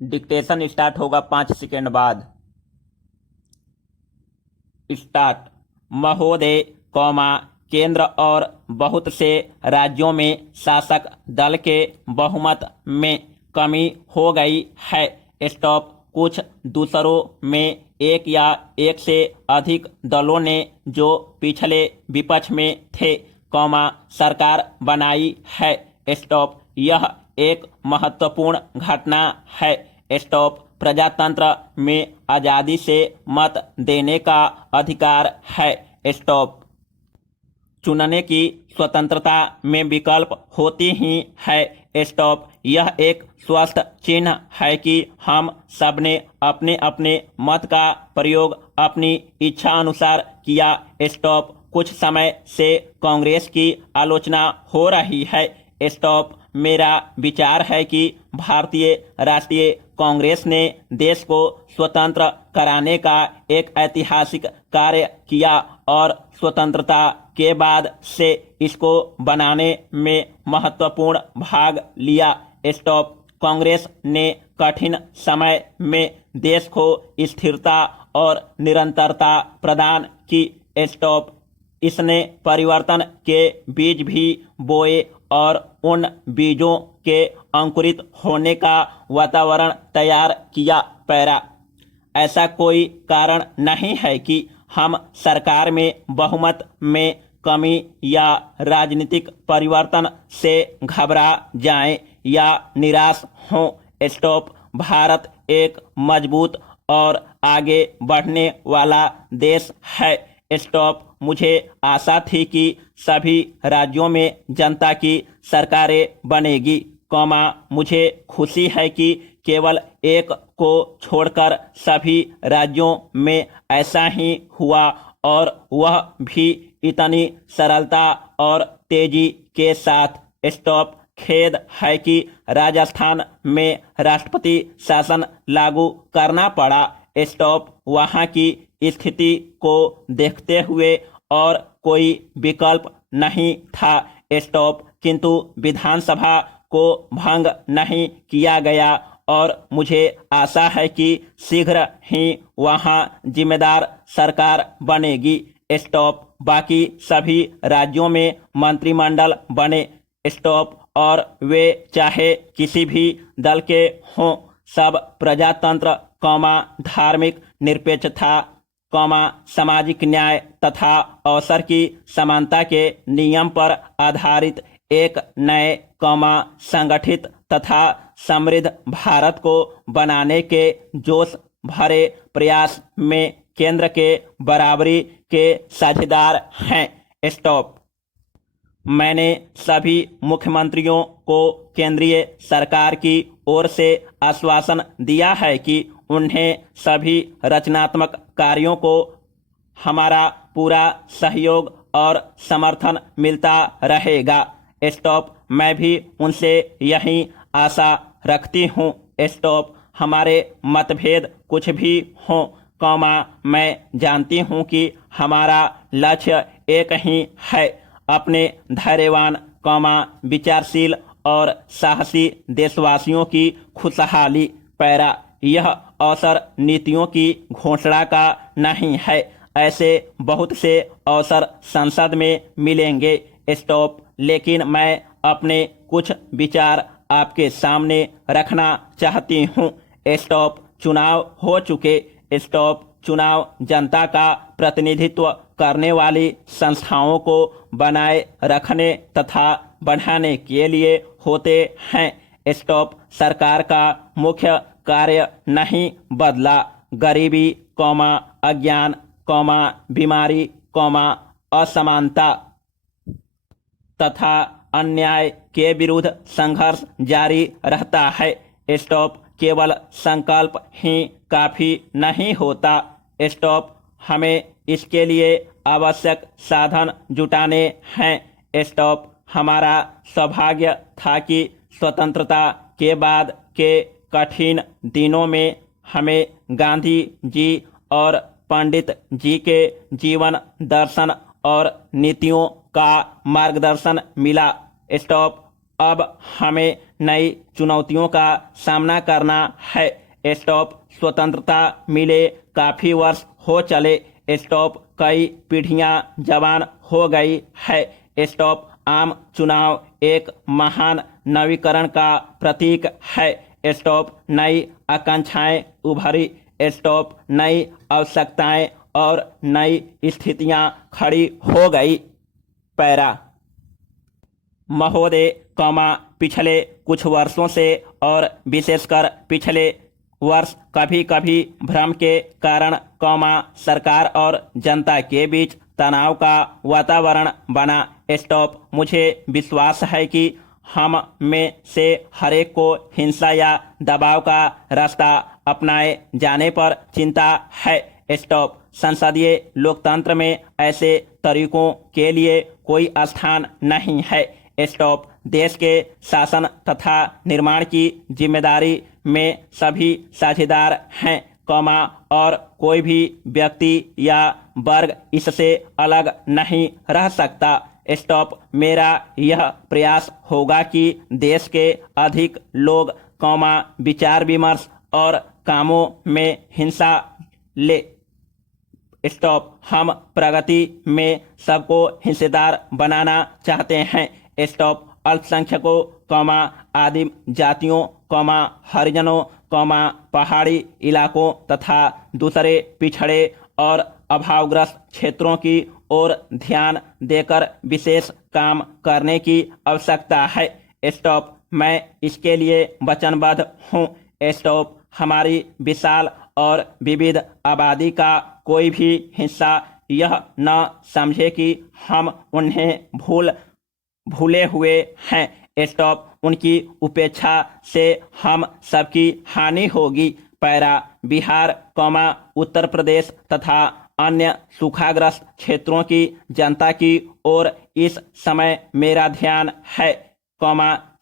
Dictation start होगा 5 second बाद। Start. महोदय, केंद्र और बहुत से राज्यों में शासक दल के बहुमत में कमी हो गई है। स्टॉप। कुछ दूसरों में एक या एक से अधिक दलों ने जो पिछले विपक्ष में थे, सरकार बनाई है। स्टॉप। यह एक महत्वपूर्ण घटना है। स्टॉप। प्रजातंत्र में आजादी से मत देने का अधिकार है। स्टॉप। चुनने की स्वतंत्रता में विकल्प होती ही है। स्टॉप। यह एक स्वस्थ चिन्ह है कि हम सबने अपने अपने मत का प्रयोग अपनी इच्छा अनुसार किया। स्टॉप। कुछ समय से कांग्रेस की आलोचना हो रही है। स्टॉप। मेरा विचार है कि भारतीय राष्ट्रीय कांग्रेस ने देश को स्वतंत्र कराने का एक ऐतिहासिक कार्य किया और स्वतंत्रता के बाद से इसको बनाने में महत्वपूर्ण भाग लिया। स्टॉप। कांग्रेस ने कठिन समय में देश को स्थिरता और निरंतरता प्रदान की। स्टॉप। इसने परिवर्तन के बीज भी बोए और उन बीजों के अंकुरित होने का वातावरण तैयार किया। पैरा। ऐसा कोई कारण नहीं है कि हम सरकार में बहुमत में कमी या राजनीतिक परिवर्तन से घबरा जाएं या निराश हों। स्टॉप। भारत एक मजबूत और आगे बढ़ने वाला देश है। स्टॉप। मुझे आशा थी कि सभी राज्यों में जनता की सरकारें बनेगी, मुझे खुशी है कि केवल एक को छोड़कर सभी राज्यों में ऐसा ही हुआ और वह भी इतनी सरलता और तेजी के साथ। स्टॉप। खेद है कि राजस्थान में राष्ट्रपति शासन लागू करना पड़ा। स्टॉप। वहां की स्थिति को देखते हुए और कोई विकल्प नहीं था। स्टॉप। किंतु विधानसभा को भंग नहीं किया गया और मुझे आशा है कि शीघ्र ही वहां जिम्मेदार सरकार बनेगी। स्टॉप। बाकी सभी राज्यों में मंत्रिमंडल बने। स्टॉप। और वे चाहे किसी भी दल के हों, सब प्रजातंत्र, धार्मिक निरपेक्षता, सामाजिक न्याय तथा अवसर की समानता के नियम पर आधारित एक नए, संगठित तथा समृद्ध भारत को बनाने के जोश भरे प्रयास में केंद्र के बराबरी के साझेदार हैं। स्टॉप। मैंने सभी मुख्यमंत्रियों को केंद्रीय सरकार की ओर से आश्वासन दिया है कि उन्हें सभी रचनात्मक कार्यों को हमारा पूरा सहयोग और समर्थन मिलता रहेगा। स्टॉप। मैं भी उनसे यही आशा रखती हूँ। स्टॉप। हमारे मतभेद कुछ भी हों, मैं जानती हूँ कि हमारा लक्ष्य एक ही है, अपने धैर्यवान, विचारशील और साहसी देशवासियों की खुशहाली। पैरा। यह अवसर नीतियों की घोषणा का नहीं है, ऐसे बहुत से अवसर संसद में मिलेंगे। स्टॉप। लेकिन मैं अपने कुछ विचार आपके सामने रखना चाहती हूँ। स्टॉप। चुनाव हो चुके। स्टॉप। चुनाव जनता का प्रतिनिधित्व करने वाली संस्थाओं को बनाए रखने तथा बढ़ाने के लिए होते हैं। स्टॉप। सरकार का मुख्य कार्य नहीं बदला। गरीबी, अज्ञान, बीमारी, असमानता तथा अन्याय के विरुद्ध संघर्ष जारी रहता है। स्टॉप। केवल संकल्प ही काफी नहीं होता। स्टॉप। हमें इसके लिए आवश्यक साधन जुटाने हैं। स्टॉप। हमारा सौभाग्य था कि स्वतंत्रता के बाद के कठिन दिनों में हमें गांधी जी और पंडित जी के जीवन दर्शन और नीतियों का मार्गदर्शन मिला। स्टॉप। अब हमें नई चुनौतियों का सामना करना है। स्टॉप स्वतंत्रता मिले काफ़ी वर्ष हो चले। स्टॉप कई पीढ़ियां जवान हो गई है। स्टॉप आम चुनाव एक महान नवीकरण का प्रतीक है। स्टॉप नई आकांक्षाएं उभरी। स्टॉप नई आवश्यकताएं और नई स्थितियां खड़ी हो गई। पैरा महोदय, पिछले कुछ वर्षों से और विशेषकर पिछले वर्ष कभी कभी भ्रम के कारण, सरकार और जनता के बीच तनाव का वातावरण बना। स्टॉप मुझे विश्वास है कि हम में से हरेक को हिंसा या दबाव का रास्ता अपनाए जाने पर चिंता है। स्टॉप संसदीय लोकतंत्र में ऐसे तरीकों के लिए कोई स्थान नहीं है। स्टॉप देश के शासन तथा निर्माण की जिम्मेदारी में सभी साझेदार हैं, और कोई भी व्यक्ति या वर्ग इससे अलग नहीं रह सकता। स्टॉप मेरा यह प्रयास होगा कि देश के अधिक लोग, विचार विमर्श और कामों में हिस्सा ले। स्टॉप हम प्रगति में सबको हिस्सेदार बनाना चाहते हैं। स्टॉप अल्पसंख्यकों, आदिम जातियों, हरिजनों, पहाड़ी इलाकों तथा दूसरे पिछड़े और अभावग्रस्त क्षेत्रों की ओर ध्यान देकर विशेष काम करने की आवश्यकता है। स्टॉप मैं इसके लिए वचनबद्ध हूँ। स्टॉप हमारी विशाल और विविध आबादी का कोई भी हिस्सा यह न समझे कि हम उन्हें भूले हुए हैं। स्टॉप उनकी उपेक्षा से हम सबकी हानि होगी। पैरा बिहार, उत्तर प्रदेश तथा अन्य सूखाग्रस्त क्षेत्रों की जनता की ओर इस समय मेरा ध्यान है,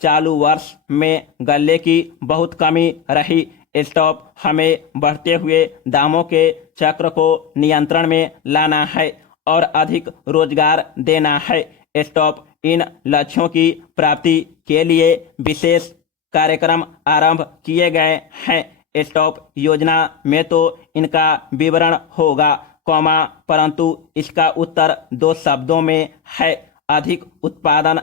चालू वर्ष में गल्ले की बहुत कमी रही। स्टॉप हमें बढ़ते हुए दामों के चक्र को नियंत्रण में लाना है और अधिक रोजगार देना है। स्टॉप इन लक्ष्यों की प्राप्ति के लिए विशेष कार्यक्रम आरंभ किए गए हैं। स्टॉप योजना में तो इनका विवरण होगा, परंतु इसका उत्तर दो शब्दों में है: अधिक उत्पादन,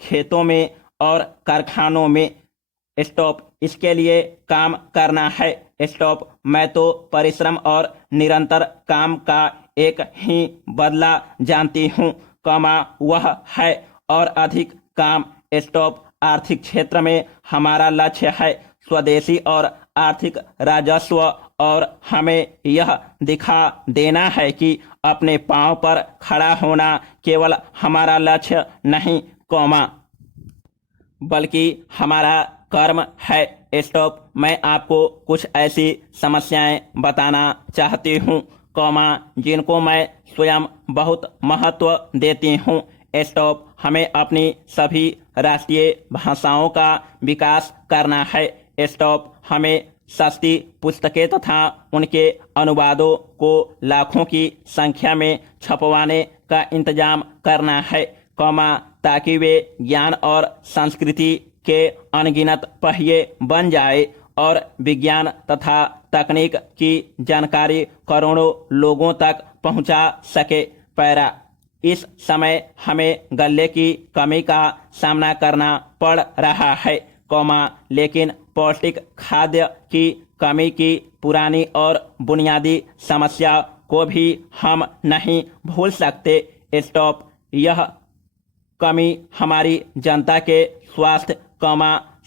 खेतों में और कारखानों में। स्टॉप इसके लिए काम करना है। स्टॉप मैं तो परिश्रम और निरंतर काम का एक ही बदला जानती हूँ, वह है और अधिक काम। स्टॉप आर्थिक क्षेत्र में हमारा लक्ष्य है स्वदेशी और आर्थिक राजस्व, और हमें यह दिखा देना है कि अपने पांव पर खड़ा होना केवल हमारा लक्ष्य नहीं, बल्कि हमारा कर्म है। स्टॉप मैं आपको कुछ ऐसी समस्याएं बताना चाहती हूँ, जिनको मैं स्वयं बहुत महत्व देती हूँ। स्टॉप हमें अपनी सभी राष्ट्रीय भाषाओं का विकास करना है। स्टॉप हमें सस्ती पुस्तकें तथा उनके अनुवादों को लाखों की संख्या में छपवाने का इंतजाम करना है, ताकि वे ज्ञान और संस्कृति के अनगिनत पहिए बन जाए और विज्ञान तथा तकनीक की जानकारी करोड़ों लोगों तक पहुंचा सके। पैरा इस समय हमें गल्ले की कमी का सामना करना पड़ रहा है, लेकिन पौष्टिक खाद्य की कमी की पुरानी और बुनियादी समस्या को भी हम नहीं भूल सकते। स्टॉप यह कमी हमारी जनता के स्वास्थ्य,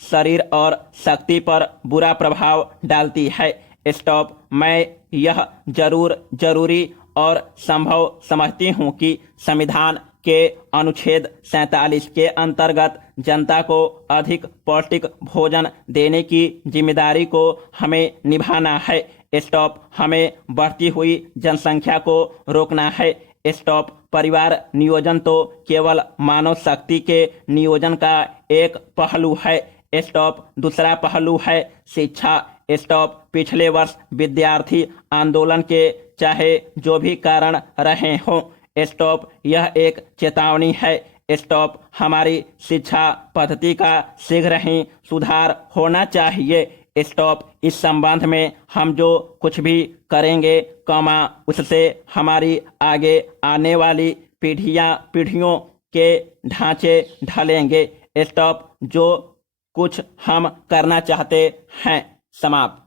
शरीर और शक्ति पर बुरा प्रभाव डालती है। स्टॉप मैं यह जरूरी और संभव समझती हूँ कि संविधान के अनुच्छेद 47 के अंतर्गत जनता को अधिक पौष्टिक भोजन देने की जिम्मेदारी को हमें निभाना है। स्टॉप हमें बढ़ती हुई जनसंख्या को रोकना है। स्टॉप परिवार नियोजन तो केवल मानव शक्ति के नियोजन का एक पहलू है। स्टॉप दूसरा पहलू है शिक्षा। स्टॉप पिछले वर्ष विद्यार्थी आंदोलन के चाहे जो भी कारण रहे हों, स्टॉप यह एक चेतावनी है। स्टॉप। हमारी शिक्षा पद्धति का शीघ्र ही सुधार होना चाहिए। स्टॉप। इस संबंध में हम जो कुछ भी करेंगे, उससे हमारी आगे आने वाली पीढ़ियों के ढांचे ढलेंगे। स्टॉप। जो कुछ हम करना चाहते हैं। समाप्त।